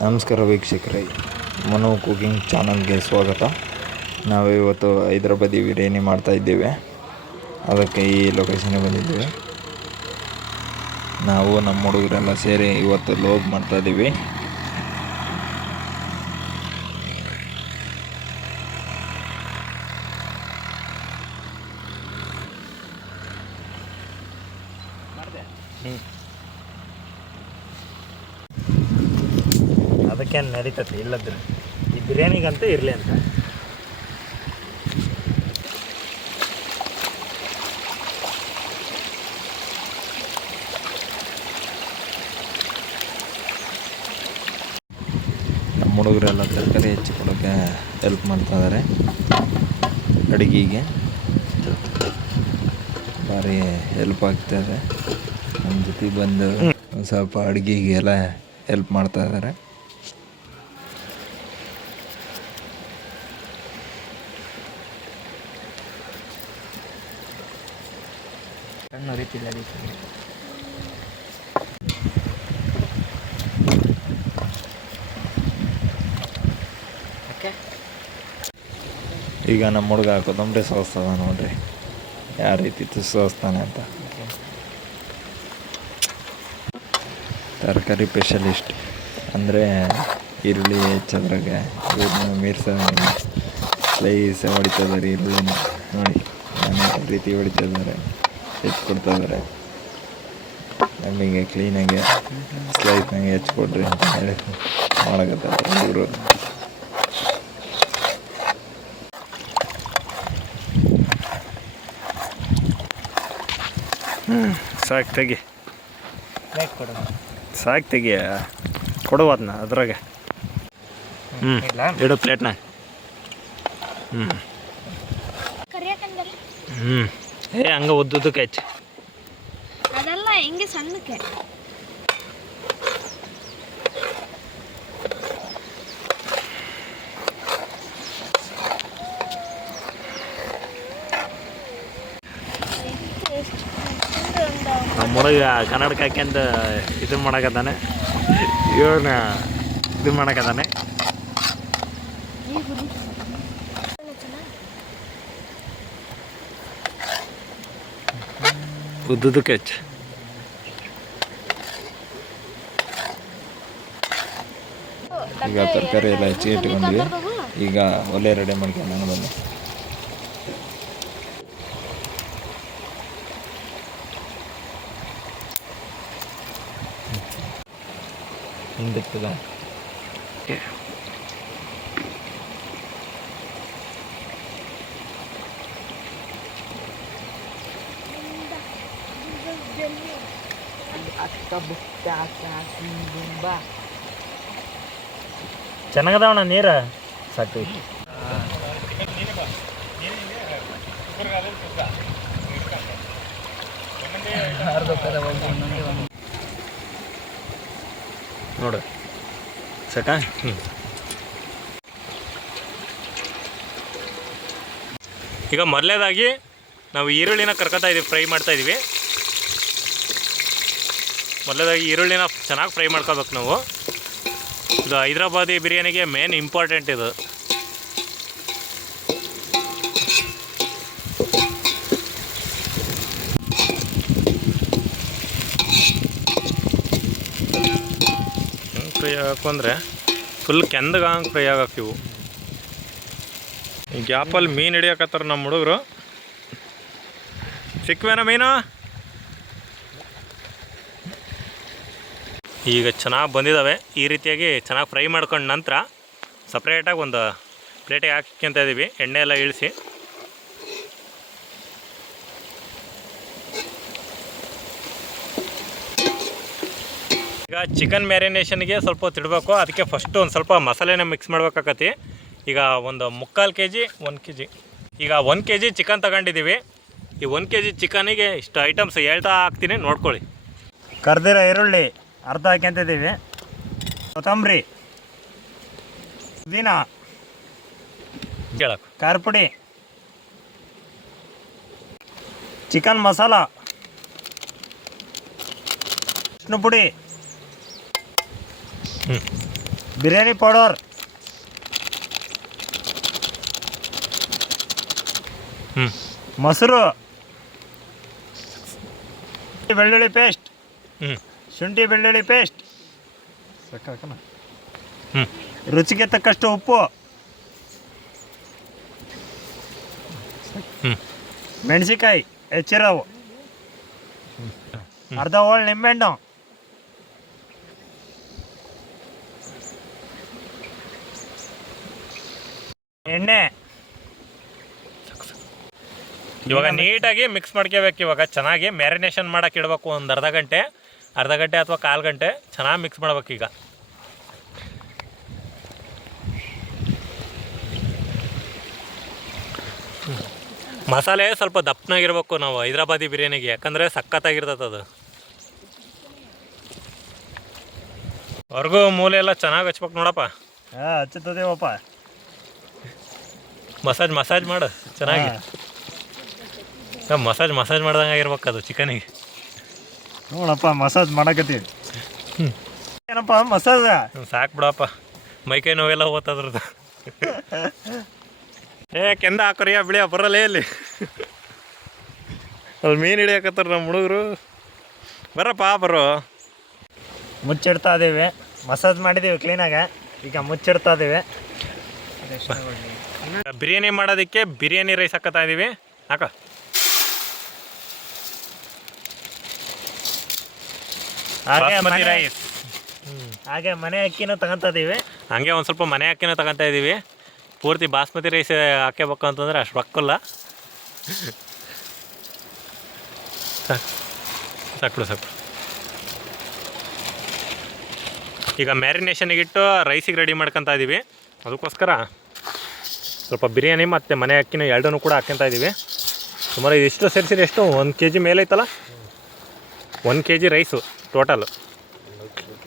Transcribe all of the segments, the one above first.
ನಮಸ್ಕಾರ ವೀಕ್ಷಕರೇ, ಮನು ಕುಕಿಂಗ್ ಚಾನಲ್ಗೆ ಸ್ವಾಗತ. ನಾವು ಇವತ್ತು ಹೈದ್ರಾಬಾದಿ ಬಿರಿಯಾನಿ ಮಾಡ್ತಾ ಇದ್ದೇವೆ. ಅದಕ್ಕೆ ಈ ಲೊಕೇಶನ್ಗೆ ಬಂದಿದ್ದೇವೆ. ನಾವು ನಮ್ಮ ಹುಡುಗರೆಲ್ಲ ಸೇರಿ ಇವತ್ತು ಲೋಗ್ ಮಾಡ್ತಾ ಇದ್ದೀವಿ ನಡೀತತಿ? ಇಲ್ಲದ್ರೆ. ಈ ಬಿರಿಯಾನಿಗಂತ ಇರಲಿ ಅಂತ. ನಮ್ಮ ಹುಡುಗರೆಲ್ಲ ತರಕಾರಿ ಹೆಚ್ಚಿ ಕೊಡೋಕ್ಕೆ ಹೆಲ್ಪ್ ಮಾಡ್ತಾ ಇದ್ದಾರೆ ಅಡುಗೆಗೆ ಭಾರಿ ಹೆಲ್ಪ್ ಆಗ್ತಾಯಿದೆ ನಮ್ಮ ಜೊತೆ ಬಂದು ಸ್ವಲ್ಪ ಅಡುಗೆಗೆಲ್ಲ ಹೆಲ್ಪ್ ಮಾಡ್ತಾ ಇದ್ದಾರೆ ಕಣ್ಣು ರೀತಿಲ್ಲ ಅದಕ್ಕೆ ಈಗ ನಮ್ಮ ಹುಡುಗ ಕೊತ್ತಂಬರಿ ಸೋಸ್ತದ ನೋಡ್ರಿ. ಯಾವ ರೀತಿ ಸೋಸ್ತಾನೆ ಅಂತ. ತರಕಾರಿ ಸ್ಪೆಷಲಿಸ್ಟ್. ಅಂದರೆ ಈರುಳ್ಳಿ ಹೆಚ್ಚದ್ರಾಗೆ ಇವ್ರನ್ನ ಮೀರ್ಸಂಗೆ ಸ್ಲೈಸ್ ಹೊಡಿತಾ ಇದ್ದಾರೆ ಈರುಳ್ಳಿನ. ನೋಡಿ ನಾನು ರೀತಿ ಹೊಡಿತಾ ಇದ್ದಾರೆ. ಹೆಚ್ಚು ಕೊಡ್ತಂದ್ರೆ ನಮಗೆ ಕ್ಲೀನಾಗಿ ಸ್ಲೈಟ್ನಾಗೆ ಹೆಚ್ಚು ಕೊಡ್ರಿ ಅಂತ ಹೇಳಿ ಮಾಡಕತ್ತಾರೆ ಇವರು. ಸಾಕು ತೆಗಿ. ಸಾಕು ತೆಗಿ ಕೊಡುವದನ್ನ ಅದ್ರಾಗ. ಹ್ಞೂ ಇಡು ಪ್ಲೇಟ್ನ ಹ್ಞೂ ಕರಿಯಾಕಂದಲ್ಲ ಹ್ಞೂ ಏ ಹಂಗೆ ಉದ್ದುದಕ್ಕೆ ಹೆಚ್ಚು ಅದಲ್ಲ ಹಿಂಗೆ ಸಣ್ಣಕ್ಕೆ ನಮ್ಮ ಹುಡುಗ ಕನ್ನಡಕ್ಕೆ ಹಾಕ್ಯಂತ ಇದನ್ನ ಮಾಡಕತ್ತಾನೆ ಇವನ ಇದು ಮಾಡಕತ್ತಾನೆ ಉದ್ದುದಕ್ಕೆ ಕೆಚ್ ಈಗ ತರಕಾರಿ ಎಲ್ಲ ಹೆಚ್ಚಿಗೆ ಇಟ್ಕೊಂಡ್ವಿ ಈಗ ಒಲೆ ರೆಡಿ ಮಾಡ್ಕೊಂಡು ಬಂದು ಹಿಂದಿರ್ತದ ಚೆನ್ನಾಗದವಣ ನೀರ? ಸಾಕು? ನೋಡ ಈಗ ಮೊದಲೇದಾಗಿ ನಾವು ಈರುಳ್ಳಿನ ಕರ್ಕೊತಾ ಇದೀವಿ ಫ್ರೈ ಮಾಡ್ತಾ ಇದೀವಿ. ಮೊದಲೇದಾಗಿ ಈರುಳ್ಳಿನ ಚೆನ್ನಾಗಿ ಫ್ರೈ ಮಾಡ್ಕೋಬೇಕು ನಾವು. ಇದು ಹೈದ್ರಾಬಾದಿ ಬಿರಿಯಾನಿಗೆ ಮೇನ್ ಇಂಪಾರ್ಟೆಂಟ್ ಇದು. ಫ್ರೈ ಅಂದರೆ ಫುಲ್ ಕೆಂದಗ ಹಂಗೆ ಫ್ರೈ ಆಗಕ್ಕೆ ಇವು. ಈ ಗ್ಯಾಪಲ್ಲಿ ಮೀನು ಹಿಡಿಯಕತ್ತಾರ ನಮ್ಮ ಹುಡುಗರು. ಸಿಕ್ವೇನ ಮೀನು? ಈಗ ಚೆನ್ನಾಗಿ ಬಂದಿದ್ದಾವೆ ಈ ರೀತಿಯಾಗಿ ಚೆನ್ನಾಗಿ ಫ್ರೈ ಮಾಡ್ಕೊಂಡ ನಂತರ ಸಪ್ರೇಟಾಗಿ ಒಂದು ಪ್ಲೇಟಿಗೆ ಹಾಕ್ಕೊಂತ ಇದ್ದೀವಿ ಎಣ್ಣೆ ಎಲ್ಲ ಇಳಿಸಿ. ಈಗ ಚಿಕನ್ ಮ್ಯಾರಿನೇಷನ್ಗೆ ಸ್ವಲ್ಪ ಹೊತ್ತು ಇಡಬೇಕು. ಅದಕ್ಕೆ ಫಸ್ಟು ಒಂದು ಸ್ವಲ್ಪ ಮಸಾಲೆನ ಮಿಕ್ಸ್ ಮಾಡ್ಬೇಕಾಕತಿ. ಈಗ ಒಂದು ಮುಕ್ಕಾಲು ಕೆ ಜಿ ಒಂದು ಕೆ ಜಿ ಈಗ ಒಂದು ಕೆ ಜಿ ಚಿಕನ್ ತಗೊಂಡಿದ್ದೀವಿ ಈ ಒಂದು ಕೆ ಜಿ ಚಿಕನಿಗೆ ಇಷ್ಟು ಐಟಮ್ಸ್ ಹೇಳ್ತಾ ಹಾಕ್ತೀನಿ. ನೋಡ್ಕೊಳ್ಳಿ. ಕರ್ದಿರೋ ಈರುಳ್ಳಿ ಅರ್ಧ ಹಾಕ್ಯಂತಿದ್ದೀವಿ ಕೊತ್ತಂಬರಿ ಪುದೀನ ಖಾರ ಪುಡಿ ಚಿಕನ್ ಮಸಾಲ ಅರಿಶಿನ ಪುಡಿ ಹ್ಞೂ ಬಿರಿಯಾನಿ ಪೌಡರ್ ಹ್ಞೂ ಮೊಸರು ಬೆಳ್ಳುಳ್ಳಿ ಪೇಸ್ಟ್ ಹ್ಞೂ ಶುಂಠಿ ಬೆಳ್ಳುಳ್ಳಿ ಪೇಸ್ಟ್ ಹ್ಞೂ ರುಚಿಗೆ ತಕ್ಕಷ್ಟು ಉಪ್ಪು. ಹ್ಞೂ ಮೆಣಸಿಕಾಯಿ ಹೆಚ್ಚಿರೋವು ಅರ್ಧ ಹೋಳು ನಿಂಬೆಹಣ್ಣು. ಎಣ್ಣೆ. ಇವಾಗ ನೀಟಾಗಿ ಮಿಕ್ಸ್ ಮಾಡ್ಕೋಬೇಕು ಇವಾಗ ಚೆನ್ನಾಗಿ ಮ್ಯಾರಿನೇಷನ್ ಮಾಡಕ್ಕೆ ಇಡಬೇಕು ಒಂದು ಅರ್ಧ ಗಂಟೆ. ಅರ್ಧ ಗಂಟೆ ಅಥವಾ ಕಾಲು ಗಂಟೆ ಚೆನ್ನಾಗಿ ಮಿಕ್ಸ್ ಮಾಡ್ಬೇಕೀಗ ಈಗ. ಮಸಾಲೆ ಸ್ವಲ್ಪ ದಪ್ಪನಾಗಿರ್ಬೇಕು ನಾವು ಹೈದ್ರಾಬಾದಿ ಬಿರಿಯಾನಿಗೆ ಯಾಕಂದರೆ ಸಖತ್ತಾಗಿರ್ತದೆ ಅದು. ಹೊರಗೂ ಮೂಲೆ ಎಲ್ಲ ಚೆನ್ನಾಗಿ ಹಚ್ಬೇಕು ನೋಡಪ್ಪ. ಹಾ ಹಚ್ಚುತ್ತದೇವಪ್ಪ. ಮಸಾಜ್ ಮಸಾಜ್ ಮಾಡು ಚೆನ್ನಾಗಿ. ಮಸಾಜ್ ಮಸಾಜ್ ಮಾಡ್ದಂಗೆ ಆಗಿರ್ಬೇಕು ಅದು ಚಿಕನಿಗೆ. ನೋಡಪ್ಪ ಮಸಾಜ್ ಮಾಡಕತ್ತೀವಿ ಏನಪ್ಪ ಮಸಾಜ? ಸಾಕು ಬಿಡಪ್ಪ. ಮೈಕೈ ನೋವೆಲ್ಲ ಓದ್ತದ್ರದ್ದು ಏ ಕೆಂದ ಹಾಕೋರಿಯ ಬಿಳಿಯ ಬರಲ್ಲ ಇಲ್ಲಿ. ಅಲ್ಲಿ ಮೀನು ಹಿಡಿಯಕತ್ತಾರ ನಮ್ಮ ಹುಡುಗರು. ಬರಪ್ಪ ಬರೋ. ಮುಚ್ಚಿಡ್ತಾ ಇದ್ದೀವಿ ಮಸಾಜ್ ಮಾಡಿದ್ದೀವಿ ಕ್ಲೀನಾಗ ಈಗ ಮುಚ್ಚಿಡ್ತಾ ಇದ್ದೀವಿ ಬಿರಿಯಾನಿ ಮಾಡೋದಕ್ಕೆ ಬಿರಿಯಾನಿ ರೈಸ್ ಹಾಕತ್ತಾ ಇದ್ದೀವಿ ಹಾಕ. ಹಾಗೆ ಬಾಸ್ಮತಿ ಮನೆ- ರೈಸ್ ಹಾಗೆ ಮನೆ ಅಕ್ಕಿನೂ ತಗೊಂತ ಇದೀವಿ. ಹಂಗೆ ಒಂದು ಸ್ವಲ್ಪ ಮನೆ ಅಕ್ಕಿನ ತಗೊಂತಾ ಇದೀವಿ. ಪೂರ್ತಿ ಬಾಸ್ಮತಿ ರೈಸ್ ಹಾಕ್ಯಬೇಕು ಅಂತಂದ್ರೆ ಅಷ್ಟು ಬಕ್ಕಲ್ಲ ಸಾಕು ಸಾಕು ಸಾಕು ಈಗ ಮ್ಯಾರಿನೇಷನಿಗಿಟ್ಟು ರೈಸಿಗೆ ರೆಡಿ ಮಾಡ್ಕೊತಾ ಇದ್ದೀವಿ ಅದಕ್ಕೋಸ್ಕರ ಸ್ವಲ್ಪ ಬಿರಿಯಾನಿ ಮತ್ತು ಮನೆ ಅಕ್ಕಿನ ಎರಡನ್ನೂ ಕೂಡ ಹಾಕ್ಕೊಂತ ಇದ್ದೀವಿ ಸುಮಾರು ಇಷ್ಟು ಸೇರಿಸಿರಿ ಎಷ್ಟು? ಒಂದು ಕೆ ಜಿ ಮೇಲೆ ಐತಲ್ಲ? ಒಂದು ಕೆ ಜಿ ರೈಸು ಟೋಟಲ್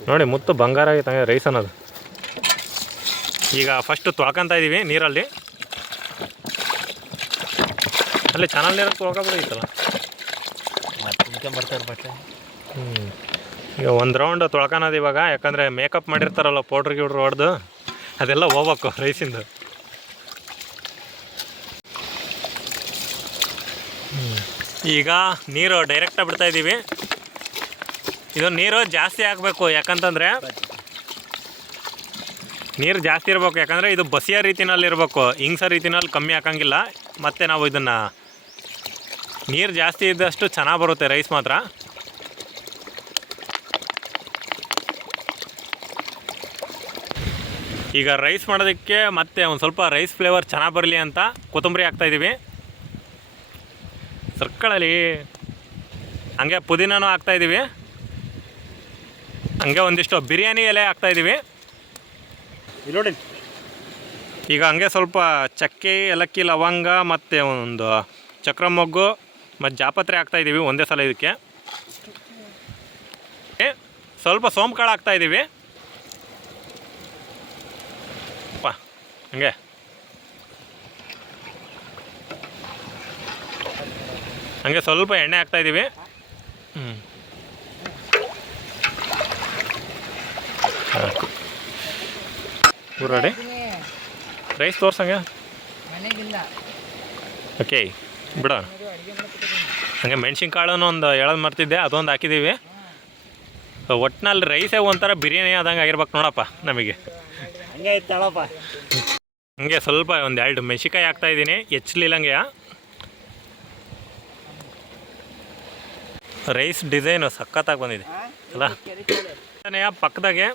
ನೋಡಿ ಮುತ್ತು ಬಂಗಾರ ತಂಗ ರೈಸ್ ಅನ್ನೋದು. ಈಗ ಫಸ್ಟ್ ತೊಳ್ಕೊಂತ ಇದ್ದೀವಿ ನೀರಲ್ಲಿ. ಅಲ್ಲಿ ಚಾನಲ್ ನೀರಲ್ಲಿ ತೊಳ್ಕೊಬೋದಾಗಿತ್ತಲ್ಲ? ಹ್ಞೂ ಈಗ ಒಂದು ರೌಂಡ್ ತೊಳ್ಕೊಳೋದು ಇವಾಗ ಯಾಕಂದರೆ ಮೇಕಪ್ ಮಾಡಿರ್ತಾರಲ್ಲ ಪೌಡ್ರ್ ಗಿಡ್ರ್ ಹೊಡೆದು ಅದೆಲ್ಲ ಹೋಗ್ಬೇಕು ರೈಸಿಂದು. ಈಗ ನೀರು ಡೈರೆಕ್ಟಾಗಿ ಬಿಡ್ತಾ ಇದ್ದೀವಿ ಇದು ನೀರು ಜಾಸ್ತಿ ಹಾಕಬೇಕು, ಯಾಕಂತಂದರೆ ನೀರು ಜಾಸ್ತಿ ಇರಬೇಕು, ಯಾಕಂದರೆ ಇದು ಬಸಿಯ ರೀತಿನಲ್ಲಿ ಇರಬೇಕು, ಹಿಂಗ್ಸ ರೀತಿನಲ್ಲಿ ಕಮ್ಮಿ ಹಾಕಂಗಿಲ್ಲ, ಮತ್ತು ನಾವು ಇದನ್ನು ನೀರು ಜಾಸ್ತಿ ಇದ್ದಷ್ಟು ಚೆನ್ನಾಗಿ ಬರುತ್ತೆ ರೈಸ್ ಮಾತ್ರ. ಈಗ ರೈಸ್ ಮಾಡೋದಕ್ಕೆ ಮತ್ತೆ ಒಂದು ಸ್ವಲ್ಪ ರೈಸ್ ಫ್ಲೇವರ್ ಚೆನ್ನಾಗಿ ಬರಲಿ ಅಂತ ಕೊತ್ತಂಬರಿ ಹಾಕ್ತಾಯಿದ್ದೀವಿ ಸರ್ಕಳಲ್ಲಿ ಹಂಗೆ ಪುದೀನನೂ ಹಾಕ್ತಾಯಿದ್ದೀವಿ ಹಂಗೆ ಒಂದಿಷ್ಟು ಬಿರಿಯಾನಿ ಎಲೆ ಹಾಕ್ತಾಯಿದ್ದೀವಿ ಇಲ್ಲಿ ನೋಡಿ. ಈಗ ಹಂಗೆ ಸ್ವಲ್ಪ ಚಕ್ಕೆ ಏಲಕ್ಕಿ ಲವಂಗ ಮತ್ತು ಒಂದು ಚಕ್ರ ಮೊಗ್ಗು ಮತ್ತು ಜಾಪತ್ರೆ ಹಾಕ್ತಾಯಿದ್ದೀವಿ ಒಂದೇ ಸಲ ಇದಕ್ಕೆ. ಸ್ವಲ್ಪ ಸೋಂಕಾಳು ಹಾಕ್ತಾಯಿದ್ದೀವಿ ಇದ್ದೀವಿ. ಹಂಗೆ. ಹಂಗೆ ಸ್ವಲ್ಪ ಎಣ್ಣೆ ಹಾಕ್ತಾಯಿದ್ದೀವಿ ಊರಾಡಿ? ರೈಸ್ ತೋರ್ಸಂಗೆ? ಓಕೆ ಬಿಡ. ಹಂಗೆ ಮೆಣಸಿನ್ಕಾಳನ್ನು ಒಂದು ಹೇಳೋದು ಮರ್ತಿದ್ದೆ ಅದೊಂದು ಹಾಕಿದ್ದೀವಿ ಒಟ್ಟಿನಲ್ಲಿ ರೈಸೇ ಒಂಥರ ಬಿರಿಯಾನಿ ಆದಂಗೆ ಆಗಿರ್ಬೇಕು ನೋಡಪ್ಪ ನಮಗೆ. ಹಂಗೆ ಇತ್ತಾಳಪ್ಪ ಹಂಗೆ ಸ್ವಲ್ಪ ಒಂದು ಎರಡು ಮೆಣಸಿನ್ಕಾಯಿ ಹಾಕ್ತಾ ಇದ್ದೀನಿ ಹೆಚ್ಚಲಿಲ್ಲಂಗೆ ರೈಸ್ ಡಿಸೈನು ಸಖತ್ತಾಗಿ ಬಂದಿದೆ. ಅಲ್ಲ? ಪಕ್ಕದಾಗೆ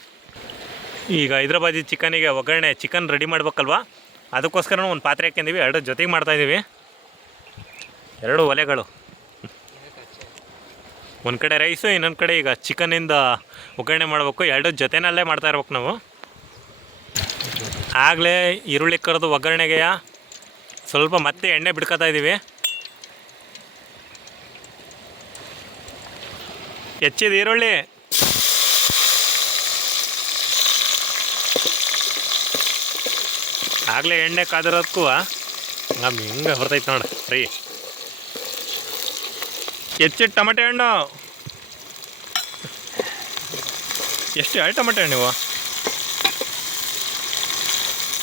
ಈಗ ಹೈದ್ರಾಬಾದಿ ಚಿಕನಿಗೆ ಒಗ್ಗರಣೆ, ಚಿಕನ್ ರೆಡಿ ಮಾಡ್ಬೇಕಲ್ವಾ? ಅದಕ್ಕೋಸ್ಕರ ಒಂದು ಪಾತ್ರೆ ಹಾಕ್ಯಂದೀವಿ ಎರಡು ಜೊತೆಗೆ ಮಾಡ್ತಾಯಿದ್ದೀವಿ ಎರಡು ಒಲೆಗಳು. ಒಂದು ಕಡೆ ರೈಸು ಇನ್ನೊಂದು ಕಡೆ ಈಗ ಚಿಕನಿಂದ ಒಗ್ಗರಣೆ ಮಾಡಬೇಕು. ಎರಡು ಜೊತೆನಲ್ಲೇ ಮಾಡ್ತಾ ಇರ್ಬೇಕು ನಾವು. ಆಗಲೇ ಈರುಳ್ಳಿ ಕರೆದು ಒಗ್ಗರಣೆಗೆ ಸ್ವಲ್ಪ ಮತ್ತೆ ಎಣ್ಣೆ ಬಿಡ್ಕೊತಾ ಇದ್ದೀವಿ ಹೆಚ್ಚಿದ ಈರುಳ್ಳಿ ಆಗಲೇ ಎಣ್ಣೆ ಕಾದಿರೋದಕ್ಕೂ ನಮ್ಮ ಹಿಂಗೆ ಹೊರ್ತೈತೆ ನೋಡಿ ಫ್ರೀ ಹೆಚ್ಚಿಟ್ಟು ಟೊಮೆಟೊ ಹಣ್ಣು. ಎಷ್ಟು ಎರಡು ಟೊಮೆಟೊ ಹಣ್ಣು ನೀವು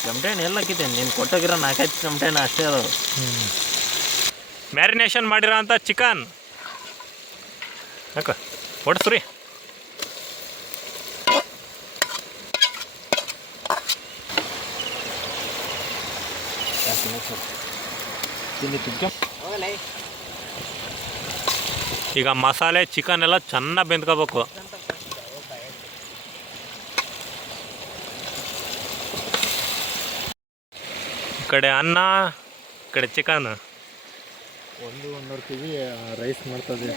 ಹಣ್ಣು ಎಲ್ಲ ಹಾಕಿದ್ದೇನೆ. ನೀನು ಕೊಟ್ಟೋಗಿರೋ ನಾಲ್ಕೈದು ಚಮಟೆ ಹಣ್ಣು ಅಷ್ಟೇ ಅದು ಮ್ಯಾರಿನೇಷನ್ ಮಾಡಿರೋ ಅಂಥ ಚಿಕನ್. ಯಾಕ? ಹೊಡ್ಸ್ರಿ ಈಗ ಮಸಾಲೆ ಚಿಕನ್ ಎಲ್ಲ ಚೆನ್ನಾಗಿ ಬೆಂದ್ಕೋಬೇಕು. ಈ ಕಡೆ ಅನ್ನ ಈ ಕಡೆ ಚಿಕನ್ ಒಂದು ಒಂದೂವರೆ ಕೆ ಜಿ ರೈಸ್ ಮಾಡ್ತದೆ.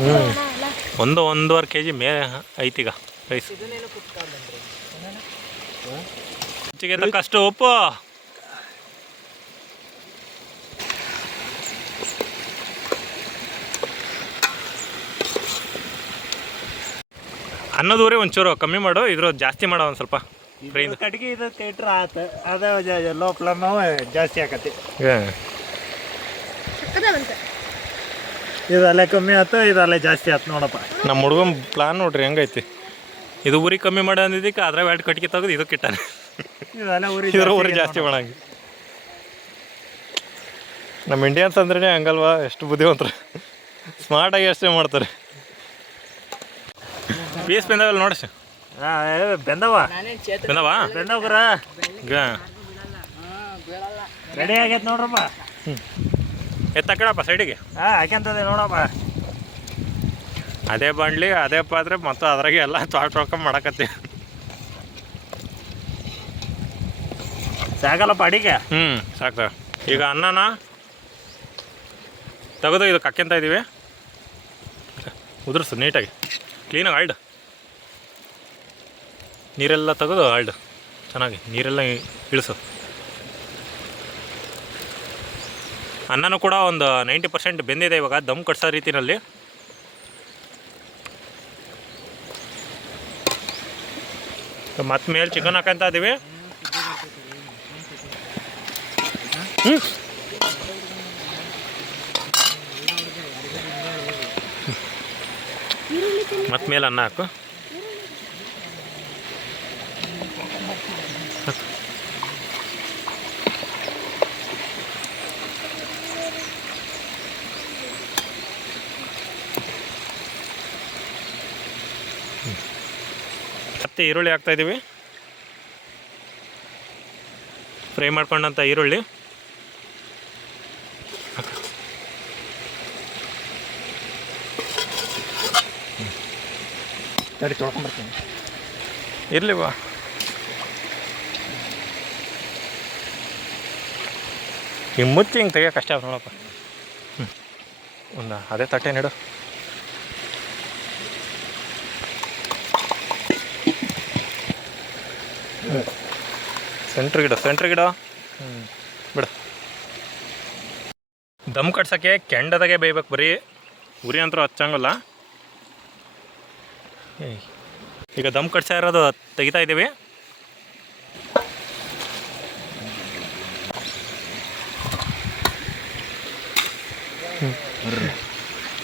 ಹ್ಞೂ ಒಂದು ಒಂದೂವರೆ ಕೆ ಜಿ ಮೇ ಐತೀಗ ರೈಸ್ ಹೆಚ್ಚಿಗೆ ತಕ್ಕಷ್ಟು ಉಪ್ಪು. ಅನ್ನದೂರಿ ಒಂಚೂರು ಕಮ್ಮಿ ಮಾಡು ಇದ್ರ ಜಾಸ್ತಿ ಮಾಡೋ ಒಂದು ಸ್ವಲ್ಪ ಫ್ರೈದು ಕಟ್ಗೆ ಇದು ಇಟ್ರೆ ಆತ ಅದ ಲೋ ಫ್ಲಮ್ ಜಾಸ್ತಿ ಆಕತಿ. ಇದು ಅಲ್ಲೇ ಕಮ್ಮಿ ಆಯ್ತು ಇದು ಅಲ್ಲೇ ಜಾಸ್ತಿ ಆಯ್ತು ನೋಡಪ್ಪ. ನಮ್ಮ ಹುಡುಗನ ಪ್ಲಾನ್ ನೋಡ್ರಿ ಹೆಂಗೈತಿ? ಇದು ಊರಿ ಕಮ್ಮಿ ಮಾಡಿ ಅಂದಿದ್ದಕ್ಕೆ ಅದ್ರ ಎರಡು ಕಟ್ಗೆ ತೆಗೆದು ಇದಕ್ಕೆ ಇಟ್ಟಾನೆ. ಇದು ಅಲ್ಲೇ ಉರಿ ಇದ್ರ ಉರಿ ಜಾಸ್ತಿ ಮಾಡಂಗೆ. ನಮ್ಮ ಇಂಡಿಯನ್ಸ್ ಅಂದ್ರೆ ಹಂಗಲ್ವಾ? ಎಷ್ಟು ಬುದ್ಧಿವಂತರು. ಸ್ಮಾರ್ಟಾಗಿ ಅಷ್ಟೇ ಮಾಡ್ತಾರೆ. ಪೀಸ್ ಬೆಂದವಲ್ಲ ನೋಡಿ ಸರ್. ಬೆಂದವ? ಬೆಂದವ? ಬೆಂದವ್ರ ಈಗ ರೆಡಿ ಆಗೈತೆ ನೋಡ್ರಪ್ಪ. ಎತ್ತ ಕಡಪ್ಪ ಸೈಡಿಗೆ? ಹಾ ಹಾಕ್ಯಂತದೆ ನೋಡಪ್ಪ. ಅದೇ ಬಂಡ್ಲಿ ಅದೇ ಪಾತ್ರೆ ಮತ್ತು ಅದ್ರಾಗೆ ಎಲ್ಲ ತೋಟಕ ತೊಳ್ಕೊಂಡು ಮಾಡಕತ್ತಿ ಸಾಕಲ್ಲಪ್ಪ ಅಡಿಗೆ? ಹ್ಞೂ ಸಾಕು ಸಾಕು. ಈಗ ಅನ್ನನ ತೆಗೆದು ಇದು ಕಕ್ಕಿಂತ ಇದ್ದೀವಿ ಉದುರ್ಸು ನೀಟಾಗಿ. ಕ್ಲೀನಾಗಿ ಆಲ್ಡ್ ನೀರೆಲ್ಲ ತೆಗೆದು ಆಲ್ಡ್ ಚೆನ್ನಾಗಿ ನೀರೆಲ್ಲ ಇಳಿಸು. ಅನ್ನನೂ ಕೂಡ ಒಂದು ನೈಂಟಿ ಪರ್ಸೆಂಟ್ ಬೆಂದಿದೆ ಇವಾಗ, ದಮ್ ಕಟ್ಸೋ ರೀತಿನಲ್ಲಿ. ಮತ್ತೆ ಮೇಲೆ ಚಿಕನ್ ಹಾಕಂತ ಇದ್ದೀವಿ ಹ್ಞೂ ಮತ್ತೆ ಮೇಲೆ ಅನ್ನ ಹಾಕು. ಈರುಳ್ಳಿ ಹಾಕ್ತಾ ಇದ್ದೀವಿ. ಫ್ರೈ ಮಾಡ್ಕೊಂಡಂಥ ಈರುಳ್ಳಿ. ಸರಿ ತೊಳ್ಕೊಂಬರ್ತೀನಿ ಇರಲಿ ಬಾ. ಹಿಂಗೆ ಮುಚ್ಚಿ ಹಿಂಗೆ ತೆಗಿಯೋಕೆ ಕಷ್ಟ ನೋಡಪ್ಪ. ಹ್ಞೂ ಒಂದು ಅದೇ ತಟ್ಟೆ ನೆಡು. ಸೆಂಟ್ರ್ ಗಿಡ ಸೆಂಟ್ರ್ ಗಿಡ? ಹ್ಞೂ ಬಿಡು. ದಮ್ ಕಟ್ಸೋಕ್ಕೆ ಕೆಂಡದಾಗೆ ಬೇಯ್ಬೇಕು ಬರೀ. ಉರಿ ಅಂತೂ ಹಚ್ಚಂಗಲ್ಲ. ಈಗ ದಮ್ ಕಟ್ಸಾ ಇರೋದು ತೆಗಿತಾ ಇದ್ದೀವಿ.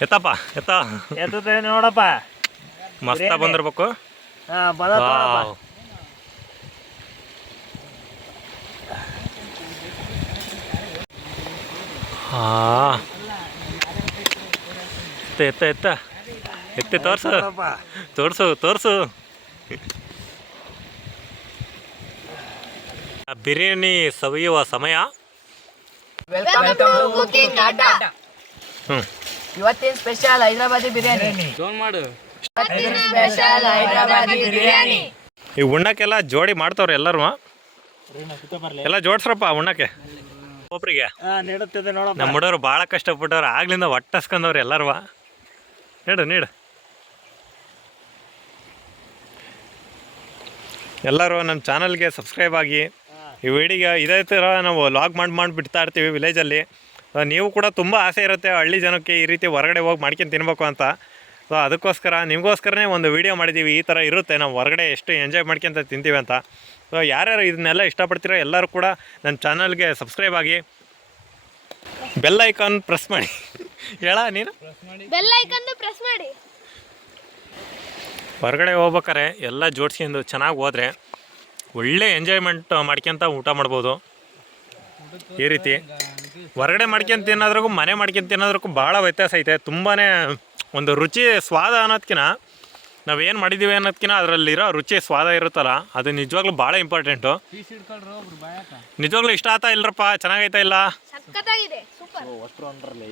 ಎತ್ತಪ್ಪ ಎತ್ತ. ಎತ್ತ ನೋಡಪ್ಪ. ಮಸ್ತ ಬಂದಿರ್ಬೇಕು. ಹಾ ಬದ ನೋಡಪ್ಪ ವಾವ್. ಹಾ ಎತ್ತ ಎತ್ತ ಎತ್ತ. ಎತ್ತಿ ತೋರ್ಸು. ತೋರ್ಸು ತೋರ್ಸು. ಆ ಬಿರಿಯಾನಿ ಸವಿಯುವ ಸಮಯ. ಇವತ್ತಿನ ಸ್ಪೆಷಲ್ ಹೈದರಾಬಾದಿ ಬಿರಿಯಾನಿ. ಸ್ಪೆಷಲ್ ಹೈದರಾಬಾದಿ ಬಿರಿಯಾನಿ. ಈ ಉಣ್ಣಕ್ಕೆಲ್ಲ ಜೋಡಿ ಮಾಡ್ತವ್ರೆ ಎಲ್ಲರೂ ಎಲ್ಲ ಜೋಡ್ಸ್ರಪ್ಪ ಉಣ್ಣಕ್ಕೆ. ಒಬ್ರಿಗೆ. ನೀಡುತ್ತಿದೆ ನೋಡ ನಮ್ಮ ಹುಡುಗರು ಭಾಳ ಕಷ್ಟಪಟ್ಟವ್ರು ಆಗ್ಲಿಂದ ಒಟ್ಟಸ್ಕೊಂಡವ್ರು ಎಲ್ಲರೂ ನೀಡು ನೀಡು. ಎಲ್ಲರೂ ನಮ್ಮ ಚಾನಲ್ಗೆ ಸಬ್ಸ್ಕ್ರೈಬ್ ಆಗಿ ಈ ವಿಡಿಯೋ ಇದೇ ಥರ ನಾವು ಲಾಗ್ ಮಾಡಿ ಮಾಡಿ ಬಿಡ್ತಾ ಇರ್ತೀವಿ ವಿಲೇಜಲ್ಲಿ. ನೀವು ಕೂಡ ತುಂಬ ಆಸೆ ಇರುತ್ತೆ ಹಳ್ಳಿ ಜನಕ್ಕೆ ಈ ರೀತಿ ಹೊರಗಡೆ ಹೋಗಿ ಮಾಡ್ಕೊಂಡು ತಿನ್ಬೇಕು ಅಂತ. ಸೊ ಅದಕ್ಕೋಸ್ಕರ ನಿಮಗೋಸ್ಕರನೇ ಒಂದು ವಿಡಿಯೋ ಮಾಡಿದ್ದೀವಿ ಈ ಥರ ಇರುತ್ತೆ. ನಾವು ಹೊರಗಡೆ ಎಷ್ಟು ಎಂಜಾಯ್ ಮಾಡ್ಕೊಂತ ತಿಂತೀವಿ ಅಂತ. ಸೊ ಯಾರ್ಯಾರು ಇದನ್ನೆಲ್ಲ ಇಷ್ಟಪಡ್ತೀರೋ ಎಲ್ಲರೂ ಕೂಡ ನನ್ನ ಚಾನಲ್ಗೆ ಸಬ್ಸ್ಕ್ರೈಬ್ ಆಗಿ ಬೆಲ್ ಐಕಾನ್ ಪ್ರೆಸ್ ಮಾಡಿ. ಹೇಳ ನೀನು? ಬೆಲ್ ಪ್ರೆಸ್ ಮಾಡಿ. ಹೊರಗಡೆ ಹೋಗ್ಬೇಕಾರೆ ಎಲ್ಲ ಜೋಡಿಸ್ಕೊಂಡು ಚೆನ್ನಾಗಿ ಹೋದರೆ ಒಳ್ಳೆ ಎಂಜಾಯ್ಮೆಂಟ್ ಮಾಡ್ಕೊಂತ ಊಟ ಮಾಡ್ಬೋದು. ಈ ರೀತಿ. ಹೊರಗಡೆ ಮಾಡ್ಕೊಂತ ತಿನ್ನೋದ್ರಿಗೂ ಮನೆ ಮಾಡ್ಕೊಂತ ತಿನ್ನೋದ್ರಿಗೂ ಭಾಳ ವ್ಯತ್ಯಾಸ ಐತೆ. ತುಂಬಾ ಒಂದು ರುಚಿ ಸ್ವಾದ ಅನ್ನೋದ್ಕಿಂತ ನಾವೇನು ಮಾಡಿದ್ದೀವಿ ಅನ್ನೋದ್ಕಿಂತ ಅದರಲ್ಲಿರೋ ರುಚಿ ಸ್ವಾದ ಇರುತ್ತಲ್ಲ ಅದು ನಿಜವಾಗ್ಲೂ ಭಾಳ ಇಂಪಾರ್ಟೆಂಟು ನಿಜವಾಗ್ಲೂ ಇಷ್ಟ ಆತ ಇಲ್ಲರಪ್ಪ ಚೆನ್ನಾಗೈತಾ ಇಲ್ಲ?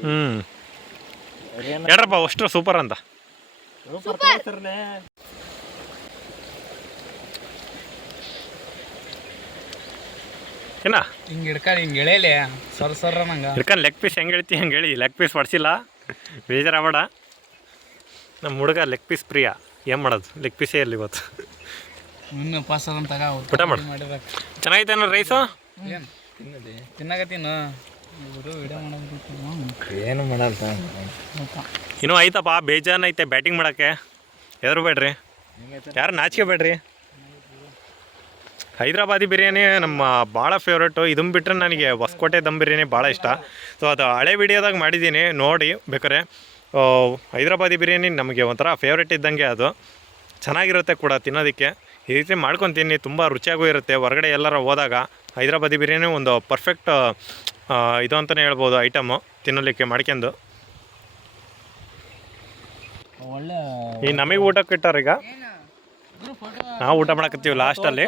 ಹ್ಞೂ ಹೇಳ್ರಪ್ಪ ಅಷ್ಟು ಸೂಪರ್ ಅಂತ. ಏನ ಹಿಂಗೆ ಹಿಡ್ಕೊಂಡು ಹಿಂಗೆ ಎಳೆಯಲೆ ಸರ್ ಸರ್ ನಂಗೆ ಹಿಡ್ಕೊಂಡು ಲೆಗ್ ಪೀಸ್ ಹೆಂಗೆ ಹೇಳ್ತಿ ಹಂಗೆ ಹೇಳಿ ಲೆಗ್ ಪೀಸ್ ಹೊಡ್ಸಿಲ್ಲ. ಬೇಜಾರಾಗಬೇಡ. ನಮ್ಮ ಹುಡುಗ ಲೆಗ್ ಪೀಸ್ ಪ್ರಿಯ. ಏನು ಮಾಡೋದು? ಲೆಗ್ ಪೀಸೇ ಇರಲಿ ಇವತ್ತು. ಇನ್ನು ಪಾಸ್ ಅಂತ ಊಟ ಮಾಡು. ಚೆನ್ನಾಗೈತೆ ಚೆನ್ನಾಗೈತೇನ ರೈಸು ಏನು? ತಿನ್ನದೆ. ತಿನ್ನಾಗತ್ತೀನು ವಿಡಿಯೋ ಮಾಡೋದು ಏನು ಮಾಡಲ್ಲ ಇನ್ನೂ ಐತಪ್ಪ ಬೇಜಾನ್ ಐತೆ ಬ್ಯಾಟಿಂಗ್ ಮಾಡೋಕ್ಕೆ. ಎದ್ರು ಬೇಡ್ರಿ? ಯಾರು ನಾಚಿಕೆ ಬೇಡ್ರಿ ಹೈದ್ರಾಬಾದಿ ಬಿರಿಯಾನಿ ನಮ್ಮ ಭಾಳ ಫೇವ್ರೇಟು ಇದನ್ನು ಬಿಟ್ಟರೆ ನನಗೆ ಹೊಸಕೋಟೆ ದಮ್ ಬಿರಿಯಾನಿ ಭಾಳ ಇಷ್ಟ. ಸೊ ಅದು ಹಳೆ ವಿಡಿಯೋದಾಗ ಮಾಡಿದ್ದೀನಿ. ನೋಡಿ ಬೇಕಾರೆ ಹೈದ್ರಾಬಾದಿ ಬಿರಿಯಾನಿ ನಮಗೆ ಒಂಥರ ಫೇವ್ರೇಟ್ ಇದ್ದಂಗೆ ಅದು. ಚೆನ್ನಾಗಿರುತ್ತೆ ಕೂಡ ತಿನ್ನೋದಕ್ಕೆ. ಈ ರೀತಿ ಮಾಡ್ಕೊತೀನಿ ತುಂಬ ರುಚಿಯಾಗೂ ಇರುತ್ತೆ. ಹೊರಗಡೆ ಎಲ್ಲರ ಹೋದಾಗ ಹೈದ್ರಾಬಾದಿ ಬಿರಿಯಾನಿ ಒಂದು ಪರ್ಫೆಕ್ಟ್ ಇದು ಅಂತಲೇ ಹೇಳ್ಬೋದು ಐಟಮು ತಿನ್ನಲಿಕ್ಕೆ ಮಾಡ್ಕೊಂಡು. ಒಳ್ಳೆ ಈ ನಮಗೆ ಊಟಕ್ಕೆ ಇಟ್ಟಾರೀಗ ನಾವು ಊಟ ಮಾಡಕತ್ತೀವಿ ಲಾಸ್ಟಲ್ಲಿ